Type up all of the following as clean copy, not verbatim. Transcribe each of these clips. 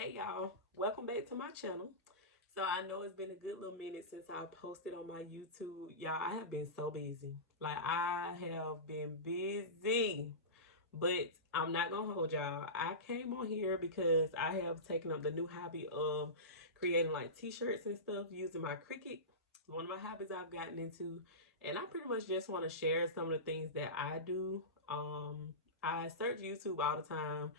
Hey y'all, welcome back to my channel. So I know it's been a good little minute since I posted on my YouTube. Y'all, I have been so busy. Like I have been busy. But I'm not gonna hold y'all. I came on here because I have taken up the new hobby of creating like t-shirts and stuff using my Cricut. One of my hobbies I've gotten into. And I pretty much just want to share some of the things that I do. I search YouTube all the time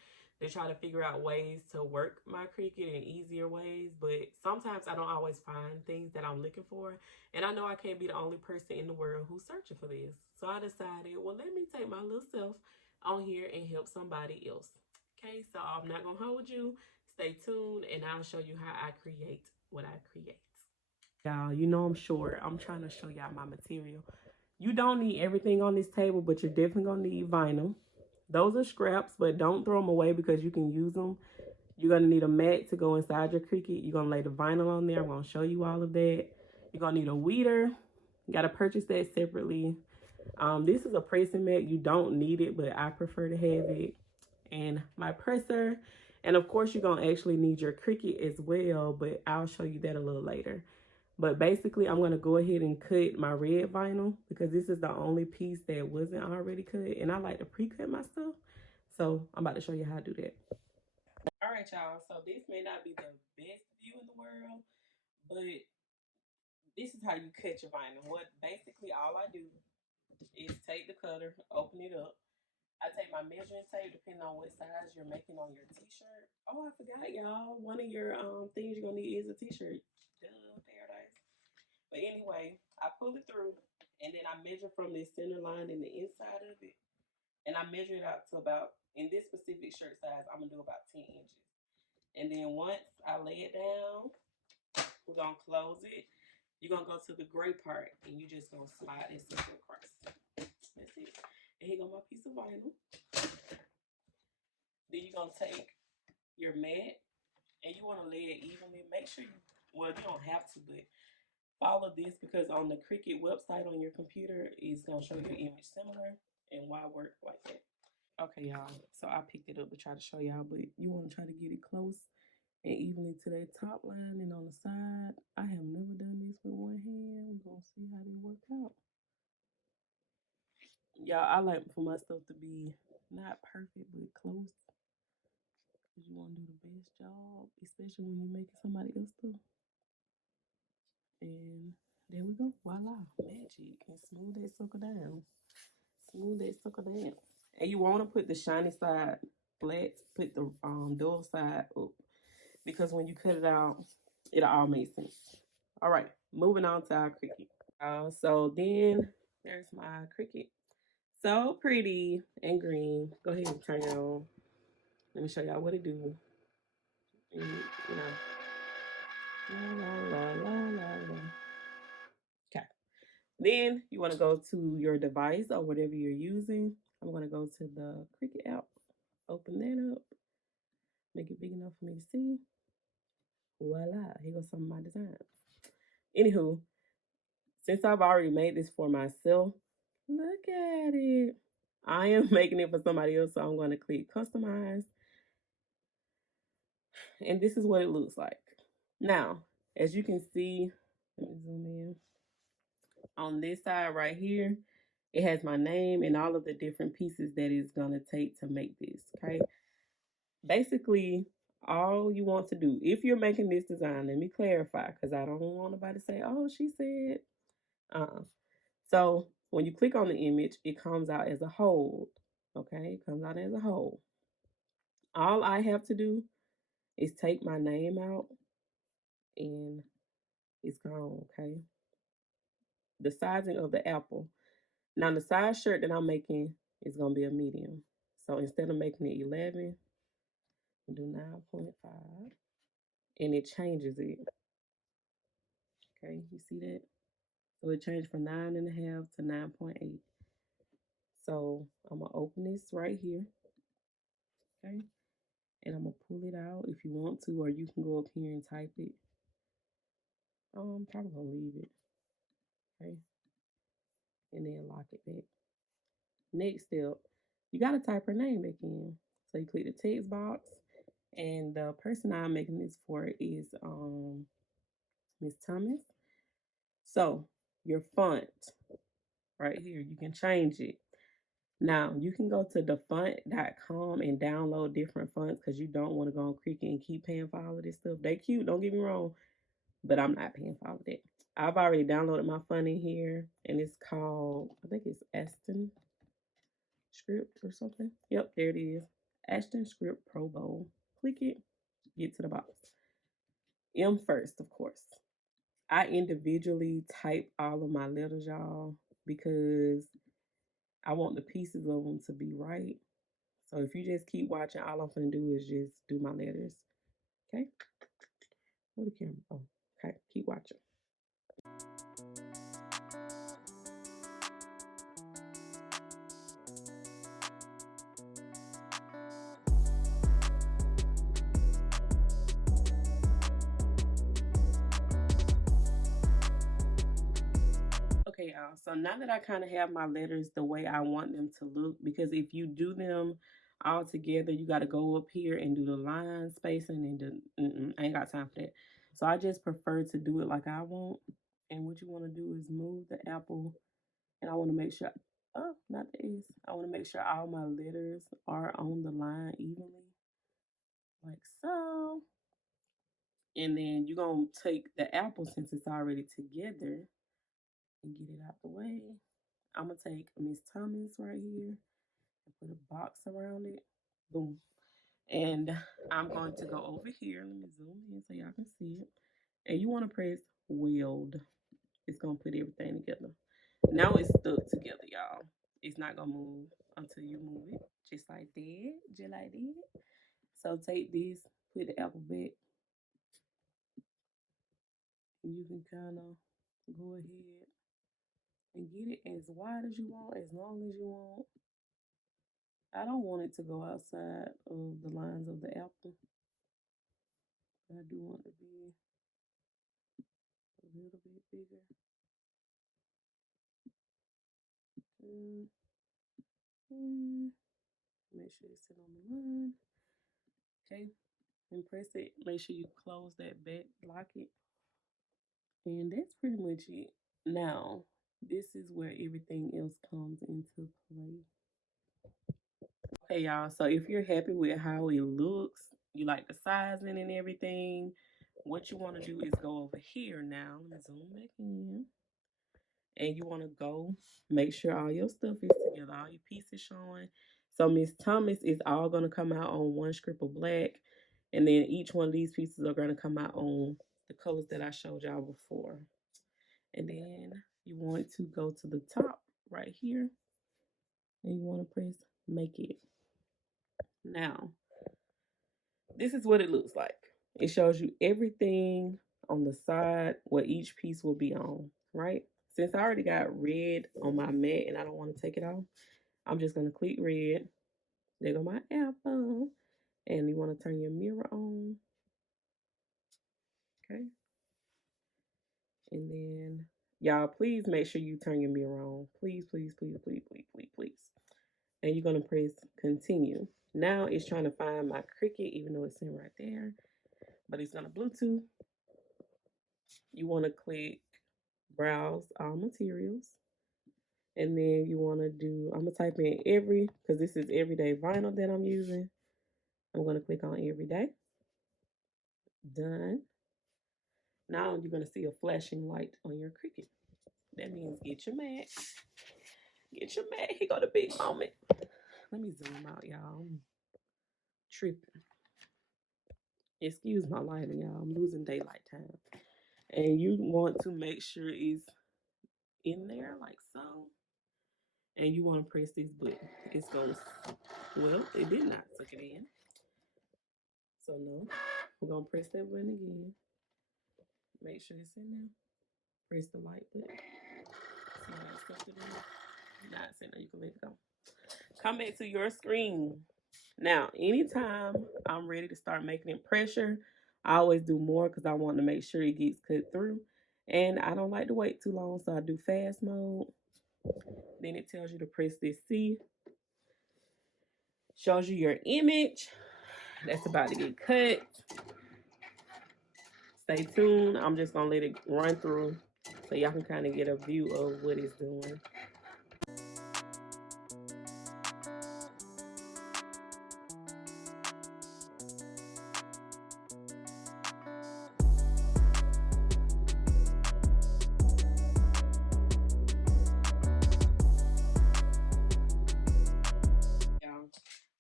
to try to figure out ways to work my Cricut in easier ways, but sometimes I don't always find things that I'm looking for. And I know I can't be the only person in the world who's searching for this. So I decided, well, let me take my little self on here and help somebody else. Okay, so I'm not gonna hold you. Stay tuned and I'll show you how I create what I create. Y'all, you know I'm short. I'm trying to show y'all my material. You don't need everything on this table, but you're definitely gonna need vinyl. Those are scraps, but don't throw them away because you can use them. You're gonna need a mat to go inside your Cricut. You're gonna lay the vinyl on there. I'm gonna show you all of that. You're gonna need a weeder. You gotta purchase that separately. This is a pressing mat. You don't need it, but I prefer to have it. And my presser. And of course, you're going to actually need your Cricut as well, but I'll show you that a little later. But basically, I'm going to go ahead and cut my red vinyl because this is the only piece that wasn't already cut. And I like to pre-cut my stuff. So I'm about to show you how to do that. All right, y'all. So this may not be the best view in the world, but this is how you cut your vinyl. What basically all I do is take the cutter, open it up. I take my measuring tape, depending on what size you're making on your t-shirt. Oh, I forgot, y'all. One of your things you're gonna need is a t-shirt. Duh, paradise. But anyway, I pull it through, and then I measure from this center line in the inside of it, and I measure it out to about, in this specific shirt size, I'm gonna do about 10 inches. And then once I lay it down, we're gonna close it. You're gonna go to the gray part, and you just gonna slide this across. That's it. And here go my piece of vinyl. Then you're gonna take your mat and you want to lay it evenly. Make sure you, well, you don't have to, but follow this because on the Cricut website on your computer is gonna show your image similar and why work like that. Okay, y'all. So I picked it up to try to show y'all, but you want to try to get it close and evenly to that top line and on the side. I have never done this with one hand. We're gonna see how they work out. Y'all, I like for my stuff to be not perfect but close because you want to do the best job, especially when you're making somebody else stuff. And there we go. Voila. Magic. And smooth that sucker down. Smooth that sucker down. And you want to put the shiny side flat, put the dull side up. Because when you cut it out, it'll all make sense. All right. Moving on to our Cricut. So then there's my Cricut. So pretty and green. Go ahead and turn it on. Let me show y'all what it do. And, you know. La, la, la, la, la. Okay. Then you want to go to your device or whatever you're using. I'm going to go to the Cricut app, open that up, make it big enough for me to see. Voila, here goes some of my designs. Anywho, since I've already made this for myself, look at it. I am making it for somebody else, so I'm going to click customize. And this is what it looks like. Now, as you can see, let me zoom in. On this side right here, it has my name and all of the different pieces that it's going to take to make this, okay? Basically, all you want to do, if you're making this design, let me clarify, because I don't want nobody to say, oh, she said, so when you click on the image, it comes out as a whole, okay? It comes out as a whole. All I have to do is take my name out, and it's gone, okay? The sizing of the apple. Now, the size shirt that I'm making is going to be a medium. So instead of making it 11, do 9.5. And it changes it. Okay, you see that? So it changed from 9.5 to 9.8. So I'm gonna open this right here. Okay. And I'm gonna pull it out if you want to, or you can go up here and type it. I'm probably gonna leave it. Okay. And then lock it back. Next step, you gotta type her name back in. So you click the text box And the person I'm making this for is Miss Thomas. So your font right here, you can change it. Now you can go to thefont.com and download different fonts because you don't want to go on Cricut and keep paying for all of this stuff. They cute, don't get me wrong, but I'm not paying for all of that. I've already downloaded my font in here, and it's called, I think it's Aston Script or something. Yep, there it is. Ashton Script Pro Bowl. Click it, get to the box. M first, of course. I individually type all of my letters, y'all, because I want the pieces of them to be right. So if you just keep watching, all I'm gonna do is just do my letters. Okay? Where the camera? Oh, okay. Keep watching. Okay, y'all. So now that I kind of have my letters the way I want them to look, because if you do them all together, you got to go up here and do the line spacing and I ain't got time for that. So I just prefer to do it like I want. And what you want to do is move the apple, and I want to make sure, oh, not the S. I want to make sure all my letters are on the line evenly, like so. And then you're going to take the apple since it's already together and get it out the way. I'm going to take Miss Thomas right here and put a box around it. Boom. And I'm going to go over here. Let me zoom in so y'all can see it. And you want to press weld. It's going to put everything together. Now it's stuck together, y'all. It's not going to move until you move it. Just like that. Just like that. So take this, put the apple back. You can kind of go ahead and get it as wide as you want, as long as you want. I don't want it to go outside of the lines of the apple. I do want it to be a little bit bigger. Make sure it's sit on the line. Okay, and press it. Make sure you close that back, lock it. And that's pretty much it. Now, this is where everything else comes into play. Okay, y'all. So if you're happy with how it looks, you like the sizing and everything, what you want to do is go over here now. Let me zoom back in. And you want to go make sure all your stuff is together, all your pieces showing. So Miss Thomas is all going to come out on one strip of black. And then each one of these pieces are going to come out on the colors that I showed y'all before. And then you want to go to the top right here. And you want to press make it. Now, this is what it looks like. It shows you everything on the side what each piece will be on, right? Since I already got red on my mat and I don't want to take it off, I'm just going to click red. There go my apple. And you want to turn your mirror on. Okay. And then, y'all, please make sure you turn your mirror on. Please, please, please, please, please, please, please. And you're going to press continue. Now it's trying to find my Cricut, even though it's in right there. But it's going to Bluetooth. You want to click browse all materials. And then you want to do, I'm going to type in every, because this is everyday vinyl that I'm using. I'm going to click on everyday. Done. Now you're going to see a flashing light on your Cricut. That means get your mat. Get your mat. Here go the big moment. Let me zoom out, y'all. I'm tripping. Excuse my lighting, y'all. I'm losing daylight time. And you want to make sure it's in there like so. And you want to press this button. It's going to, well, it did not suck it in. So no, we're going to press that button again. Make sure it's in there. Press the light button. See how it sucked it in? Not sitting there, you can let it go. Come back to your screen. Now, anytime I'm ready to start making it pressure, I always do more because I want to make sure it gets cut through. And I don't like to wait too long, so I do fast mode. Then it tells you to press this C. Shows you your image. That's about to get cut. Stay tuned. I'm just gonna let it run through so y'all can kind of get a view of what it's doing.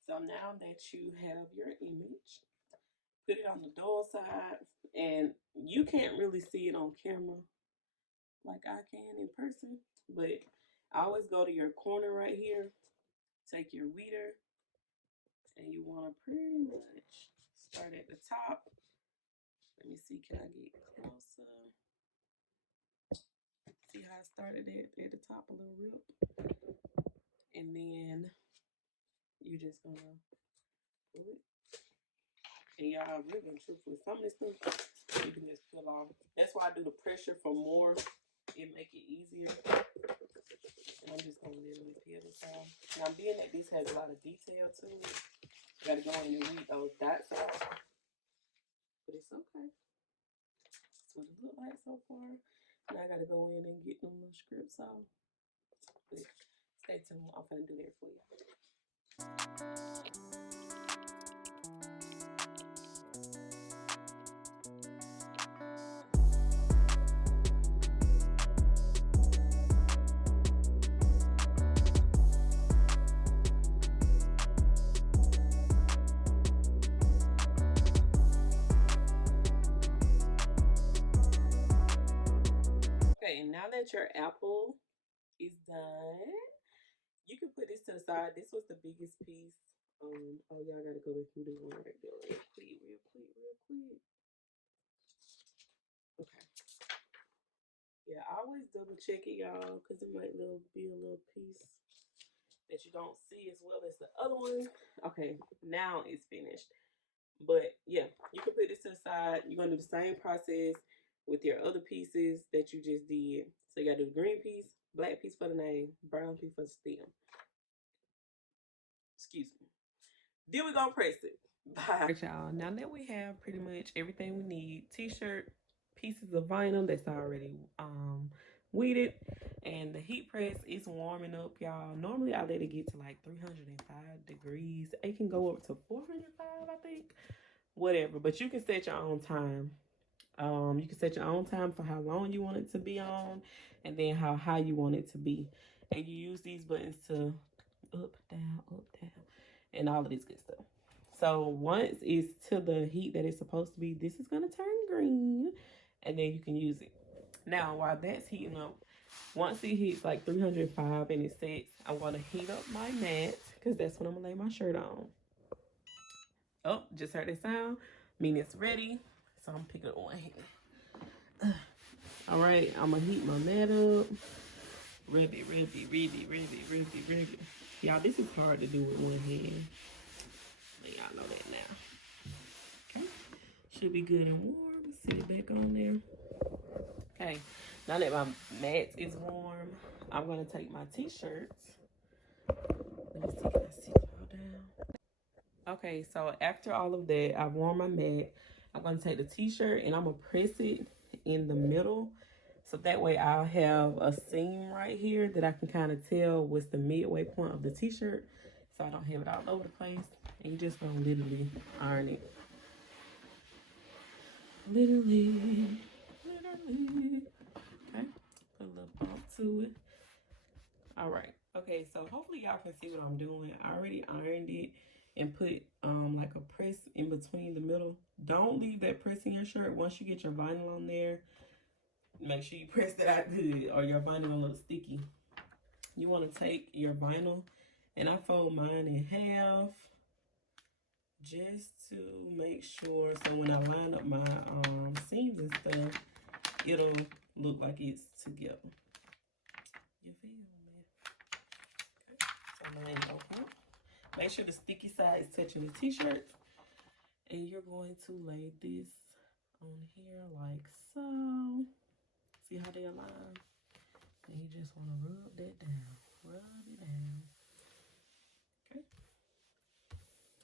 So now that you have your image, put it on the door side, and you can't really see it on camera like I can in person, but I always go to your corner right here, take your weeder, and you want to pretty much start at the top. Let me see, can I get closer? See how I started at the top, a little rip, and then you just gonna pull it. And y'all, really and truthfully, some of this stuff you can just peel off. That's why I do the pressure for more. It make it easier. And I'm just gonna literally peel this off. Now, being that this has a lot of detail to it, you gotta go in and read those dots off. But it's okay. That's what it look like so far. Now I gotta go in and get them little scripts off. But stay tuned. I'm gonna do that for you. Okay, now that your apple is done, you can put this to the side. This was the biggest piece. Oh, y'all gotta go back and do one right there, real quick. Okay. Yeah, I always double check it, y'all, because it might be a little piece that you don't see as well as the other one. Okay, now it's finished. But yeah, you can put this to the side. You're gonna do the same process with your other pieces that you just did. So you gotta do the green piece, black piece for the name, brown piece for the stem. Excuse me. Then we're gonna press it. Bye. Right, y'all. Now that we have pretty much everything we need, t-shirt, pieces of vinyl that's already weeded, and the heat press is warming up, y'all. Normally I let it get to like 305 degrees. It can go up to 405, I think. Whatever, but you can set your own time. You can set your own time for how long you want it to be on, and then how high you want it to be. And you use these buttons to up, down, and all of this good stuff. So once it's to the heat that it's supposed to be, this is gonna turn green, and then you can use it. Now, while that's heating up, once it hits like 305 and it sets, I'm gonna heat up my mat, because that's when I'm gonna lay my shirt on. Oh, just heard that sound. Mean it's ready. So I'm gonna pick up one hand. All right, I'm gonna heat my mat up. Ready. Y'all, this is hard to do with one hand. Let y'all know that now. Okay, should be good and warm. Set it back on there. Okay, now that my mat is warm, I'm gonna take my t-shirts. Let me see, can I sit y'all down? Okay, so after all of that, I've worn my mat. I'm gonna take the t-shirt and I'm gonna press it in the middle. So that way I'll have a seam right here that I can kind of tell what's the midway point of the t-shirt. So I don't have it all over the place. And you just gonna literally iron it. Literally. Okay, put a little bump to it. All right, okay, so hopefully y'all can see what I'm doing. I already ironed it and put like a press in between the middle. Don't leave that press in your shirt. Once you get your vinyl on there, make sure you press that out good or your vinyl gonna look sticky. You want to take your vinyl, and I fold mine in half just to make sure, so when I line up my seams and stuff, it'll look like it's together. You feel me? Okay, so mine open. Make sure the sticky side is touching the t-shirt, and you're going to lay this on here like so. See how they align? And you just want to rub that down. Rub it down. Okay.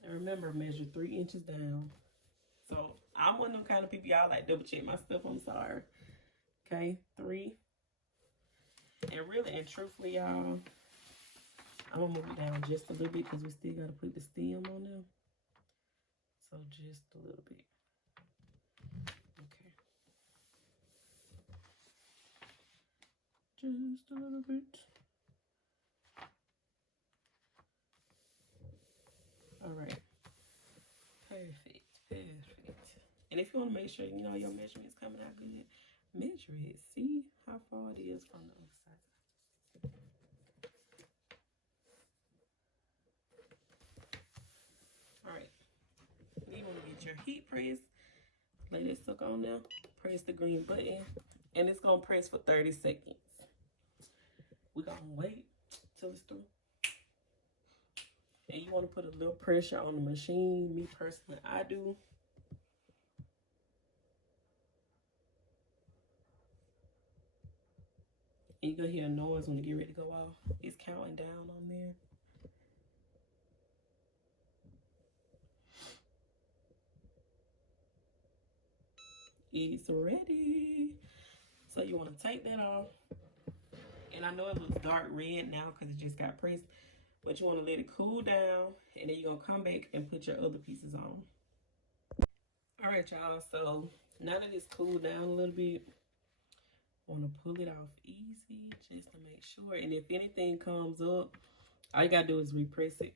All remember, measure 3 inches down. So I'm one of them kind of people, y'all like double check my stuff. I'm sorry. Okay, 3. And really and truthfully, y'all, I'm gonna move it down just a little bit because we still gotta put the stem on there. So just a little bit. Okay. Just a little bit. All right. Perfect. Perfect. And if you want to make sure, you know, your measurements coming out good, measure it. See how far it is from the other side. All right. You want to get your heat press. Lay this sucker on there. Press the green button. And it's going to press for 30 seconds. We're going to wait till it's through. And you want to put a little pressure on the machine. Me personally, I do. And you're going to hear a noise when you get ready to go off. It's counting down on there. It's ready. So you want to take that off. And I know it looks dark red now because it just got pressed. But you want to let it cool down. And then you're going to come back and put your other pieces on. Alright, y'all. So now that it's cooled down a little bit, I want to pull it off easy just to make sure. And if anything comes up, all you got to do is repress it.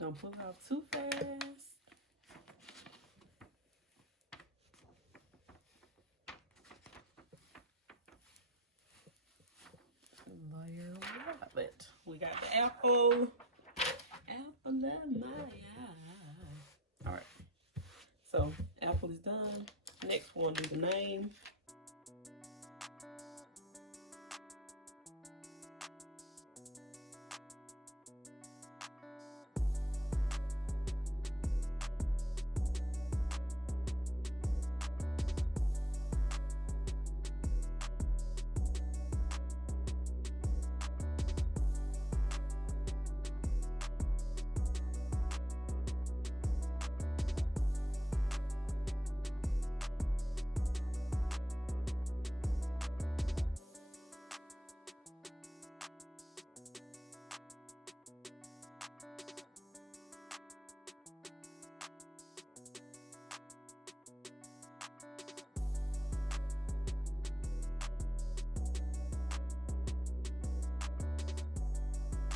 Don't pull it off too fast. But we got the apple. Apple of my eye. Alright. So apple is done. Next we'll do the name.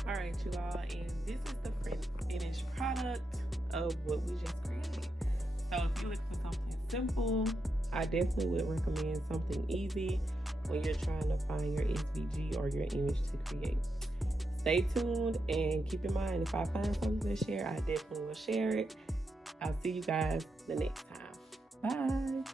All right, you all, and this is the finished product of what we just created. So if you're looking for something simple, I definitely would recommend something easy when you're trying to find your SVG or your image to create. Stay tuned and keep in mind, if I find something to share, I definitely will share it. I'll see you guys the next time. Bye.